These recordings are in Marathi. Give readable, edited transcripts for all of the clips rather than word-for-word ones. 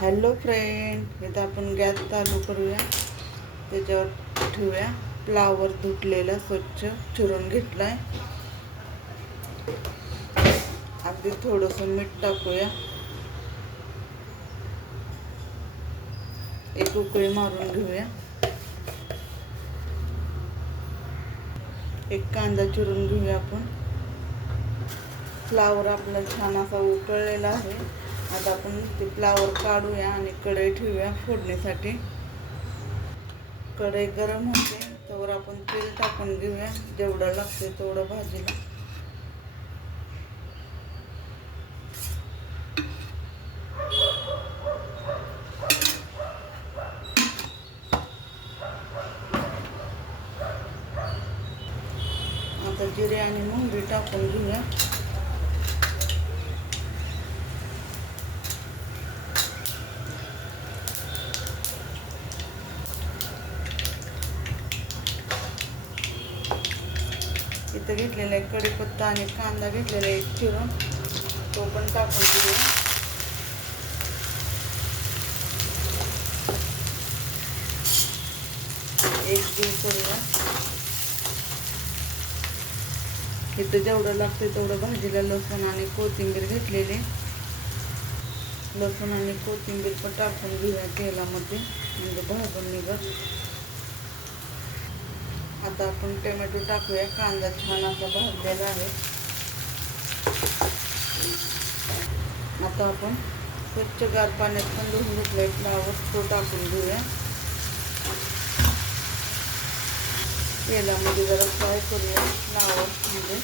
हॅलो फ्रेंड, इथं आपण गॅस चालू करूया. त्याच्यावर ठेवूया फ्लावर धुतलेला स्वच्छ चिरून घेतलाय. अगदी थोडंसं मीठ टाकूया. एक उकळी मारून घेऊया. एक कांदा चिरून घेऊया आपण. फ्लावर आपला छान असा उकळलेला आहे. आता आपण ते फ्लावर काढूया आणि कढई ठेवूया फोडणीसाठी. कढई गरम होते तोवर आपण तेल टाकून घेऊया, जेवढं लागते तेवढं भाजीला. आता जिरे आणि मोहरी टाकून घेऊया. इथं घेतलेला आहे कढीपत्ता आणि कांदा घेतलेला आहे चिरून, तो पण टाकून घेऊया. एक जीव करूया. इथं जेवढं लागतं तेवढं भाजीला लसूण आणि कोथिंबीर घेतलेली. लसूण आणि कोथिंबीर पण टाकून घेऊया तेलामध्ये, म्हणजे भाजून निघत. आता आपण टोमॅटो टाकूया. कांदा छान असा भाजलेला आहे. आता आपण स्वच्छ गार पाण्यात पण धुवून घेतलाय फ्लावर, तो टाकून घेऊया. तेलामध्ये जरा फ्राय करूया फ्लावर मध्ये.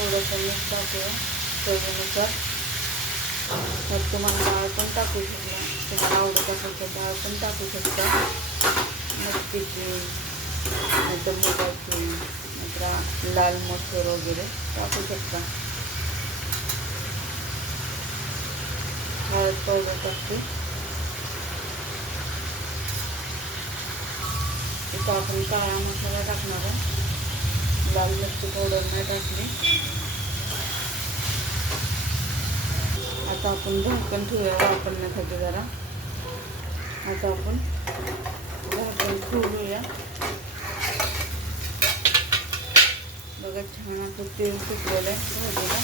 थोडंसं मीठ टाकूया चवीनुसार. तर तुम्हाला डाळ पण टाकू शकता, तुम्हाला आवडत असेल तर डाळ पण टाकू शकता. मटकीची, नाहीतर मुगाची, नाहीतर लाल मसूर वगैरे टाकू शकता. हळद पावडर टाकते. इथं आपण काळा मसाला टाकणार आहे, लाल मिरची पावडर नाही टाकली. आता आपण झाकण ठेवूया वापरण्यासाठी जरा. आता आपण झाकण खोलूया. बघा छान असं तेल सुटलेलं आहे भाजीला.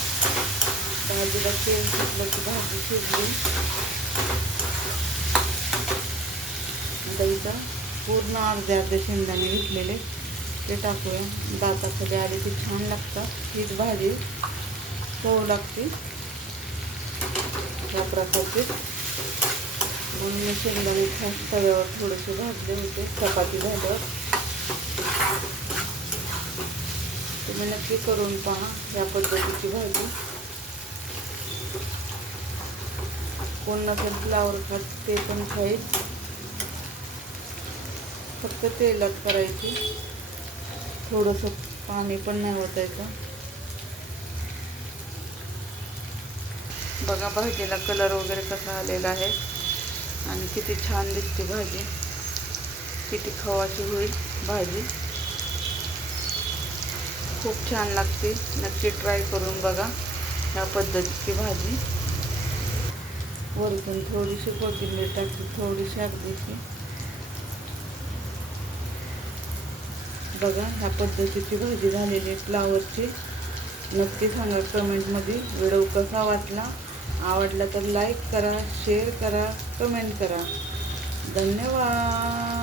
भाजीला तेल सुटलं की भाजी शिजली. आता इथं पूर्ण अर्धे शेंगदाणे घेतलेले ते टाकूया. दाताखाली आले की छान लागतात. हीच भाजी चव लागते या प्रकारचे. म्हणून मी शेंगदाणे खास तव्यावर थोडेसे भाजले होते चपाती झाल्यावर. तुम्ही नक्की करून पहा या पद्धतीची भाजी. कोण नसेल फ्लावर खात ते पण खाईल. फक्त तेलात करायची, थोडंसं पाणी पण नाही ओतायचं. बघा भाजीला कलर वगैरे कसा आलेला आहे आणि किती छान दिसते भाजी. किती खवाची होईल भाजी. खूप छान लागते. नक्की ट्राय करून बघा ह्या पद्धतीची भाजी. वरतून थोडीशी कोथिंबीर टाकली, थोडीशी अगदीशी. बघा ह्या पद्धतीची भाजी झालेली फ्लावरची. नक्की सांगा कमेंटमध्ये व्हिडिओ कसा वाटला. आवडला तर लाईक करा, शेअर करा, कमेंट करा. धन्यवाद.